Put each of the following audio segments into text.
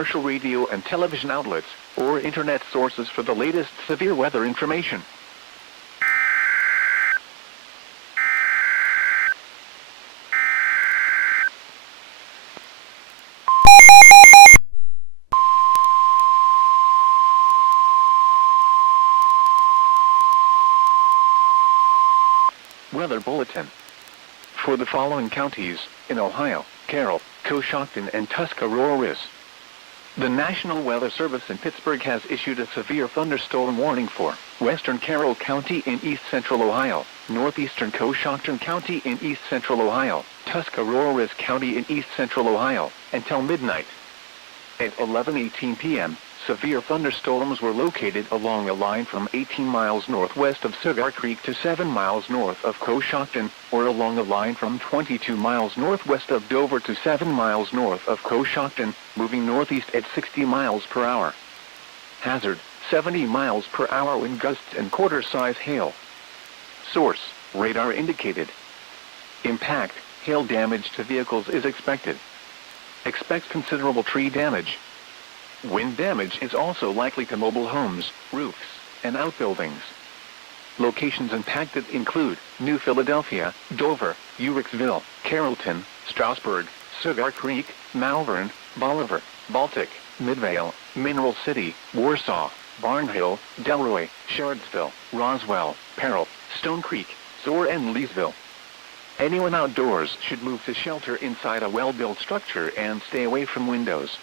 commercial radio and television outlets, or internet sources for the latest severe weather information. Weather Bulletin. For the following counties, in Ohio, Carroll, Coshocton and Tuscarawas. The National Weather Service in Pittsburgh has issued a severe thunderstorm warning for western Carroll County in east central Ohio, northeastern Coshocton County in east central Ohio, Tuscarawas County in east central Ohio, until midnight. At 11:18 p.m., severe thunderstorms were located along a line from 18 miles northwest of Cigar Creek to 7 miles north of Coshocton, or along a line from 22 miles northwest of Dover to 7 miles north of Coshocton, moving northeast at 60 miles per hour. Hazard, 70 miles per hour wind gusts and quarter-size hail. Source, radar indicated. Impact, hail damage to vehicles is expected. Expect considerable tree damage. Wind damage is also likely to mobile homes, roofs, and outbuildings. Locations impacted include New Philadelphia, Dover, Uhrichsville, Carrollton, Strasburg, Cigar Creek, Malvern, Bolivar, Baltic, Midvale, Mineral City, Warsaw, Barnhill, Delroy, Shardsville, Roswell, Peril, Stone Creek, Soar and Leesville. Anyone outdoors should move to shelter inside a well-built structure and stay away from windows.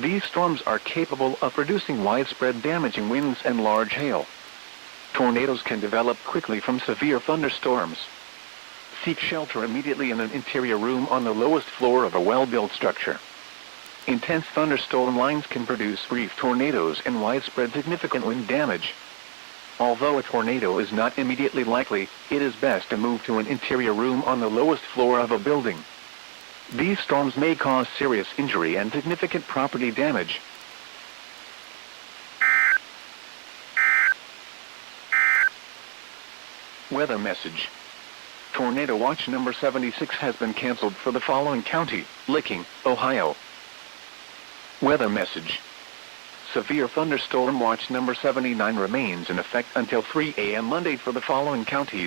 These storms are capable of producing widespread damaging winds and large hail. Tornadoes can develop quickly from severe thunderstorms. Seek shelter immediately in an interior room on the lowest floor of a well-built structure. Intense thunderstorm lines can produce brief tornadoes and widespread significant wind damage. Although a tornado is not immediately likely, it is best to move to an interior room on the lowest floor of a building. These storms may cause serious injury and significant property damage. Weather message. Tornado watch number 76 has been canceled for the following county: Licking, Ohio. Weather message. Severe thunderstorm watch number 79 remains in effect until 3 a.m. Monday for the following counties: